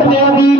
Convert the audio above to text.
Obrigado.